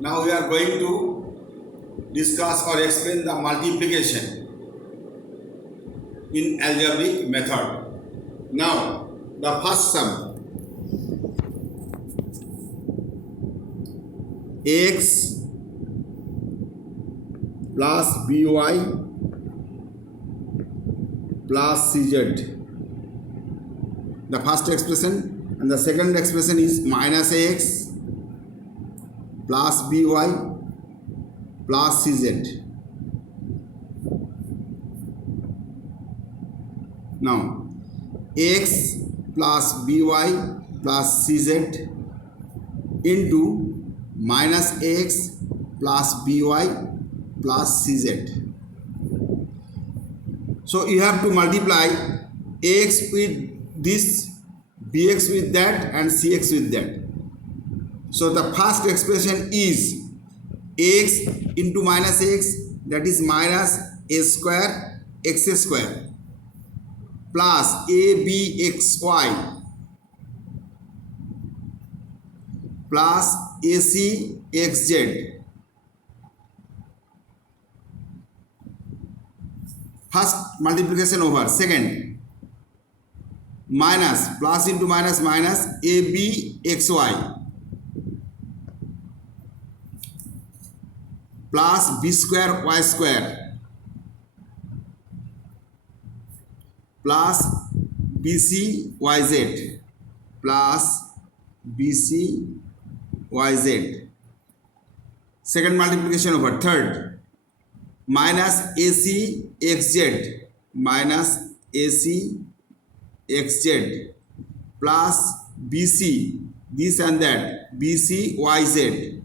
Now we are going to discuss or explain the multiplication in algebraic method. Now the first sum, x plus by plus cz, the first expression, and the second expression is minus ax plus by plus cz. Now x plus by plus cz into minus x plus by plus cz. So you have to multiply ax with this, bx with that, and cx with that. So the first expression is x into minus x, that is minus a square x square plus abxy plus acxz. First multiplication over. Second, minus plus into minus minus abxy plus b square y square plus bcyz plus bcyz. Second multiplication over. Third, minus acxz minus acxz plus bc, this and that, bcyz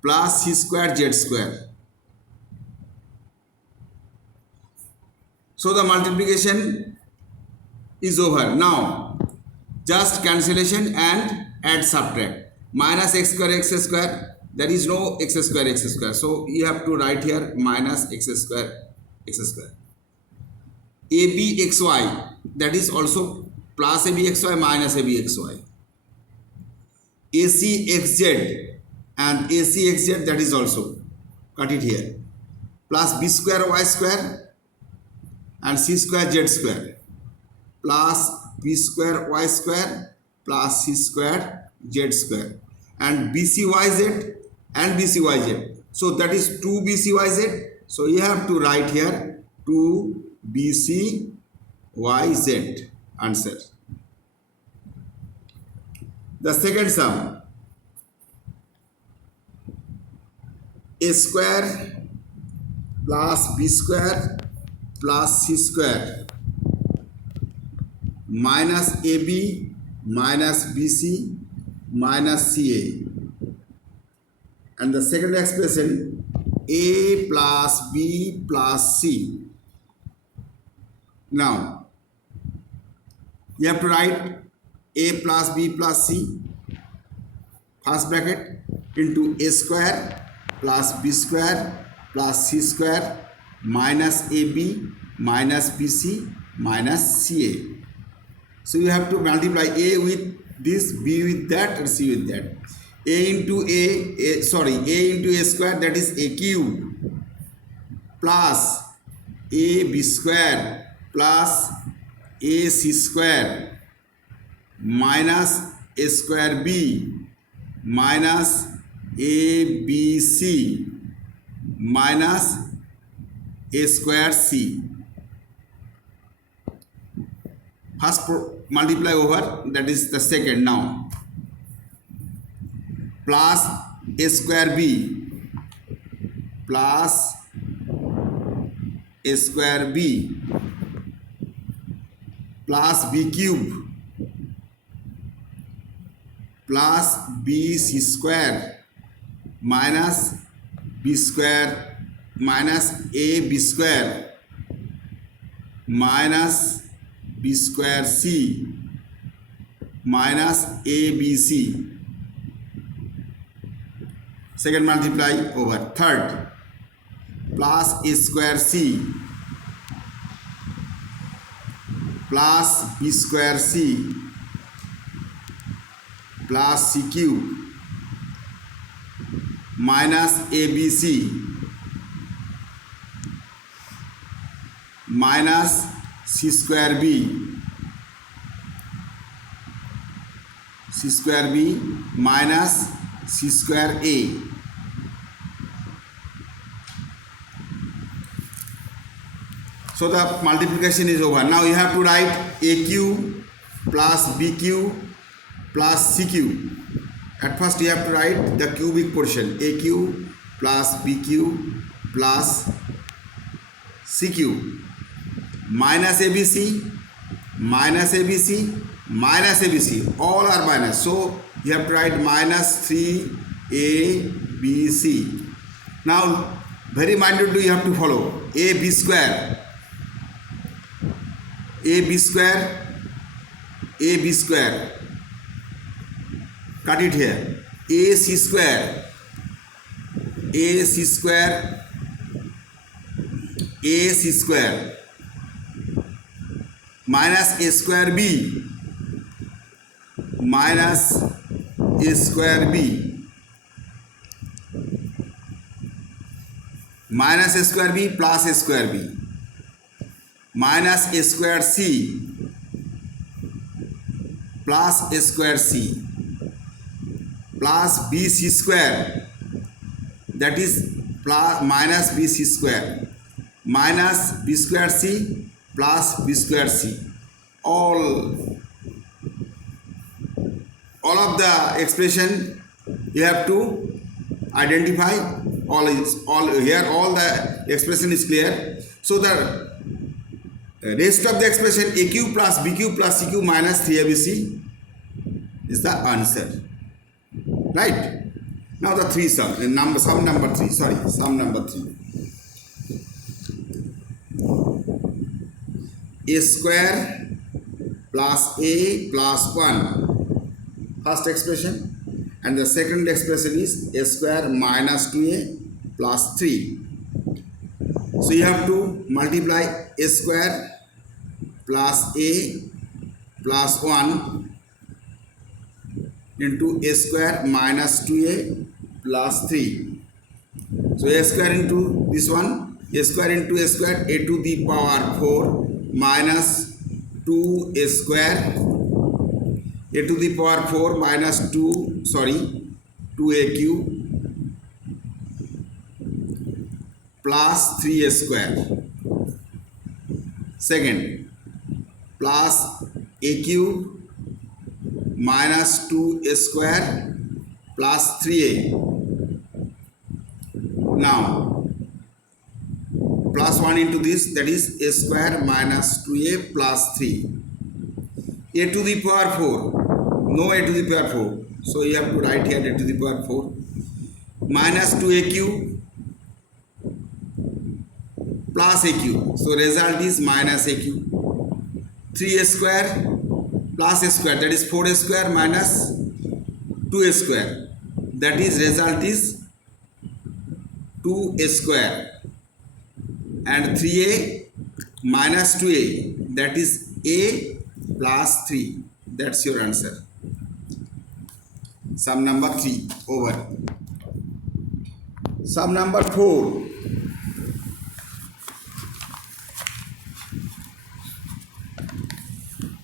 plus c square z square. So the multiplication is over. Now just cancellation and add, subtract. Minus x square, there is no x square, so you have to write here minus x square. Abxy, that is also plus abxy minus abxy. acxz and acxz, that is also, cut it here, plus b square y square and c square z square plus b square y square plus c square z square and bcyz and bcyz. So that is 2 bcyz. So you have to write here 2 bcyz. Answer. The second sum, a square plus b square plus c square minus ab minus bc minus ca, and the second expression a plus b plus c. Now you have to write a plus b plus c, first bracket, into a square plus b square plus c square minus ab minus bc minus ca. So you have to multiply a with this, b with that, and c with that. A into a into a square, that is a cube, plus ab square plus ac square minus a square b minus abc minus a square c. First multiply over, that is the second. Now plus a square b plus a square b plus b cube plus bc square minus b square minus ab square minus b square c minus abc. Second multiply over. Third, plus a square c plus b square c plus C cube minus ABC minus C square B minus C square A. So the multiplication is over. Now you have to write AQ plus BQ plus CQ. At first you have to write the cubic portion, AQ plus BQ plus CQ minus ABC minus ABC minus ABC, all are minus, so you have to write minus 3ABC. Now very minutely you have to follow AB square, cut it here, AC square minus A square B minus A square B minus A square B plus A square B minus A square C plus A square C plus BC square, that is plus minus BC square minus B square C plus B square C. All of the expression you have to identify. All here all the expression is clear. So the rest of the expression AQ plus BQ plus CQ minus 3ABC is the answer, right? Now the three sum number 3, sum number 3. A square plus A plus 1, first expression, and the second expression is A square minus 2A plus 3. So you have to multiply A square plus A plus 1 into A square minus 2A plus 3. So A square into this one, A square into A square, A to the power 4 minus 2A square, A to the power 4 minus 2A cube plus 3A square. Second, plus A cube minus 2A square plus 3A. Now plus 1 into this, that is A square minus 2A plus 3. A to the power 4, no A to the power 4, so you have to write here A to the power 4 minus 2A cube plus A cube, so result is minus A cube. 3A square plus A square, that is 4A square minus 2A square, that is result is 2A square, and 3A minus 2A, that is A plus 3. That's your answer. Sum number 3 over. Sum number 4.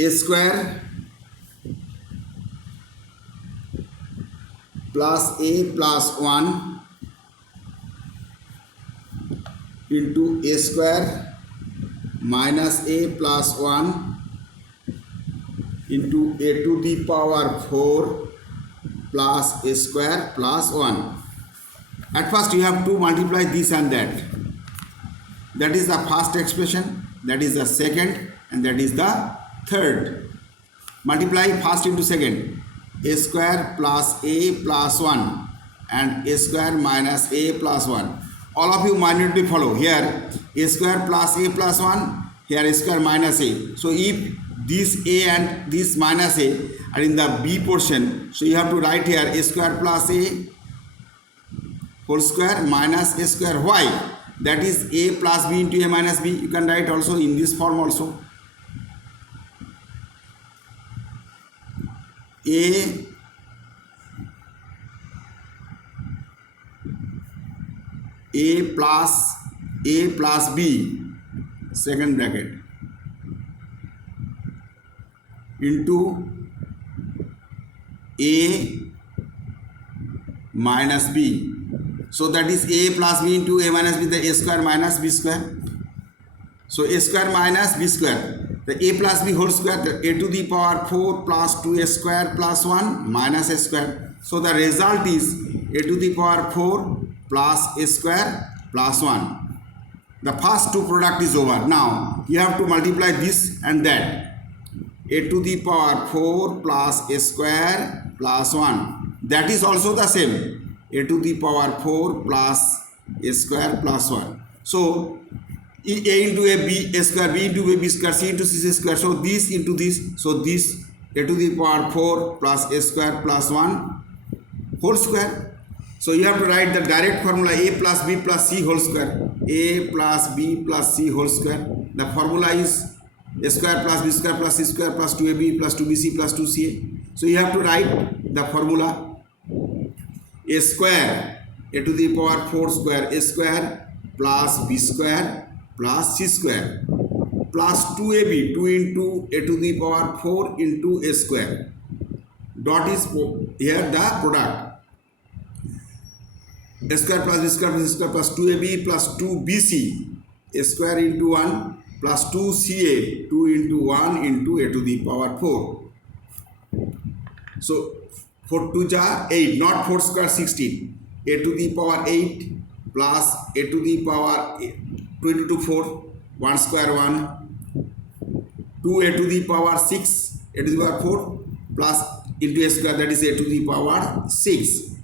A square plus A plus 1 into A square minus A plus 1 into A to the power 4 plus A square plus 1. At first you have to multiply this and that. That is the first expression, that is the second, and that is the third. Multiply first into second. A square plus A plus 1 and A square minus A plus 1. All of you minutely follow. Here A square plus A plus 1, here A square minus A. So if this A and this minus A are in the B portion, so you have to write here A square plus A whole square minus A square. Why? That is A plus B into A minus B. You can write also in this form also. A a plus b second bracket into a minus b. So that is a plus b into a minus b, the a square minus b square. So a square minus b square, the a plus b whole square, the a to the power 4 plus 2a square plus 1 minus a square. So the result is a to the power 4 plus a square plus 1. The first two product is over. Now you have to multiply this and that. A to the power 4 plus a square plus 1. That is also the same. A to the power 4 plus a square plus 1. So a into a b a square, b into a b square, c into c square. So this into this. So this a to the power 4 plus a square plus 1 whole square. So you have to write the direct formula a plus b plus c whole square. A plus b plus c whole square. The formula is a square plus b square plus c square plus 2ab plus 2bc plus 2ca. So you have to write the formula a square a to the power 4 square a square plus b square plus c square plus 2ab 2 into a to the power 4 into a square. Dot is here the product. A square plus b square plus c square plus 2ab plus 2bc a square into 1 plus 2ca 2 into 1 into a to the power 4. So 4 2 jar 8, not 4 square 16. A to the power 8 plus a to the power 2 into 2 4 1 square 1 2 a to the power 6 a to the power 4 plus into a square, that is a to the power 6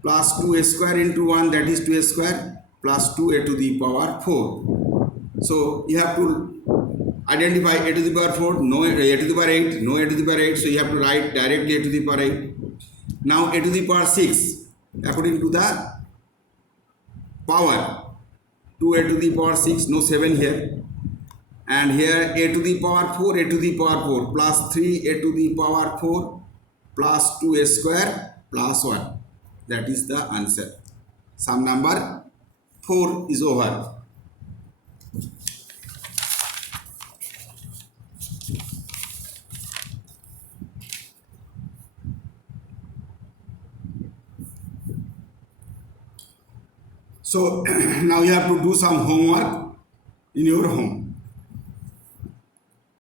plus 2a square into 1, that is 2a square plus 2a to the power 4. So you have to identify a to the power 4, no a to the power 8, no a to the power 8. So you have to write directly a to the power 8. Now a to the power 6 according to the power, 2a to the power 6, no 7 here, and here a to the power 4 a to the power 4 plus 3 a to the power 4 plus 2a square plus 1. That is the answer. Sum number 4 is over. So now you have to do some homework in your home.